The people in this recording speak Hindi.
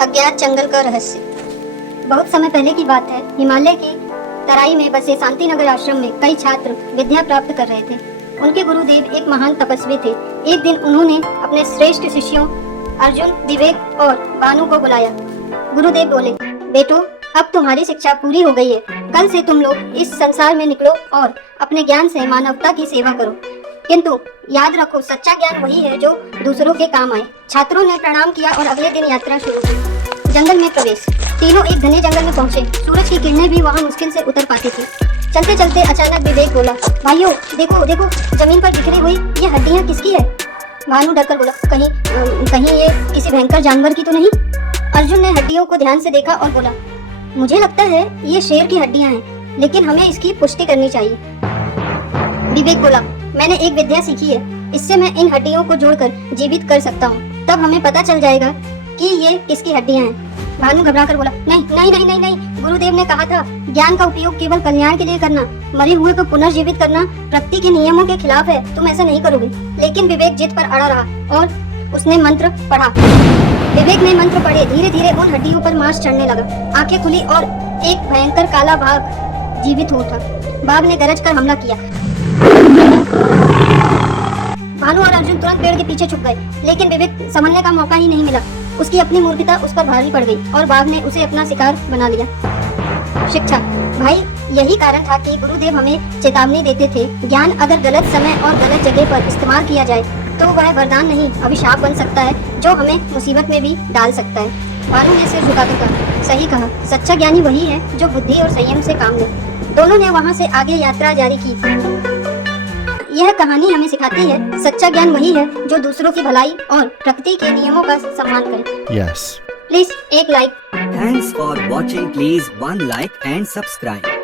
अज्ञात जंगल का रहस्य। बहुत समय पहले की बात है। हिमालय की तराई में बसे शांतिनगर आश्रम में कई छात्र विद्या प्राप्त कर रहे थे। उनके गुरुदेव एक महान तपस्वी थे। एक दिन उन्होंने अपने श्रेष्ठ शिष्यों अर्जुन, विवेक और भानु को बुलाया। गुरुदेव बोले, बेटो, अब तुम्हारी शिक्षा पूरी हो गई है। कल से तुम लोग इस संसार में निकलो और अपने ज्ञान से मानवता की सेवा करो। किंतु याद रखो, सच्चा ज्ञान वही है जो दूसरों के काम आए। छात्रों ने प्रणाम किया और अगले दिन यात्रा शुरू की। जंगल में प्रवेश। तीनों एक घने जंगल में पहुंचे। सूरज की किरणें भी वहां मुश्किल से उतर पाती थी। चलते चलते अचानक विवेक बोला, भाइयों, देखो देखो, जमीन पर बिखरी हुई ये हड्डियां किसकी है? भानु डरकर बोला, कहीं ये किसी भयंकर जानवर की तो नहीं? अर्जुन ने हड्डियों को ध्यान से देखा और बोला, मुझे लगता है ये शेर की हड्डियां हैं, लेकिन हमें इसकी पुष्टि करनी चाहिए। विवेक बोला, मैंने एक विद्या सीखी है, इससे मैं इन हड्डियों को जोड़कर जीवित कर सकता हूँ। तब हमें पता चल जाएगा कि ये किसकी हड्डियां हैं। भानु घबराकर बोला, नहीं नहीं नहीं नहीं नहीं, गुरुदेव ने कहा था ज्ञान का उपयोग केवल कल्याण के लिए करना। मरे हुए को पुनर्जीवित करना प्रकृति के नियमों के खिलाफ है। तुम ऐसा नहीं करोगे। लेकिन विवेक जिद पर अड़ा रहा और उसने मंत्र पढ़ा। विवेक ने मंत्र पढ़े। धीरे धीरे उन हड्डियों पर मांस चढ़ने लगा। आंखें खुली और एक भयंकर काला बाघ जीवित हो उठा। बाघ ने गरज कर हमला किया। भानु और अर्जुन तुरंत पेड़ के पीछे छुप गए, लेकिन विवेक संभलने का मौका ही नहीं मिला। उसकी अपनी मूर्खता उस पर भारी पड़ गई और बाघ ने उसे अपना शिकार बना लिया। शिक्षा। भाई, यही कारण था कि गुरुदेव हमें चेतावनी देते थे, ज्ञान अगर गलत समय और गलत जगह पर इस्तेमाल किया जाए तो वह वरदान नहीं, अभिशाप बन सकता है, जो हमें मुसीबत में भी डाल सकता है। भानु ने सिर झुकाकर कहा, सही कहा, सच्चा ज्ञानी वही है जो बुद्धि और संयम से काम ले। दोनों ने वहां से आगे यात्रा जारी की। यह कहानी हमें सिखाती है, सच्चा ज्ञान वही है जो दूसरों की भलाई और प्रकृति के नियमों का सम्मान करे। Yes. प्लीज एक like. Thanks for watching. Please one like and subscribe.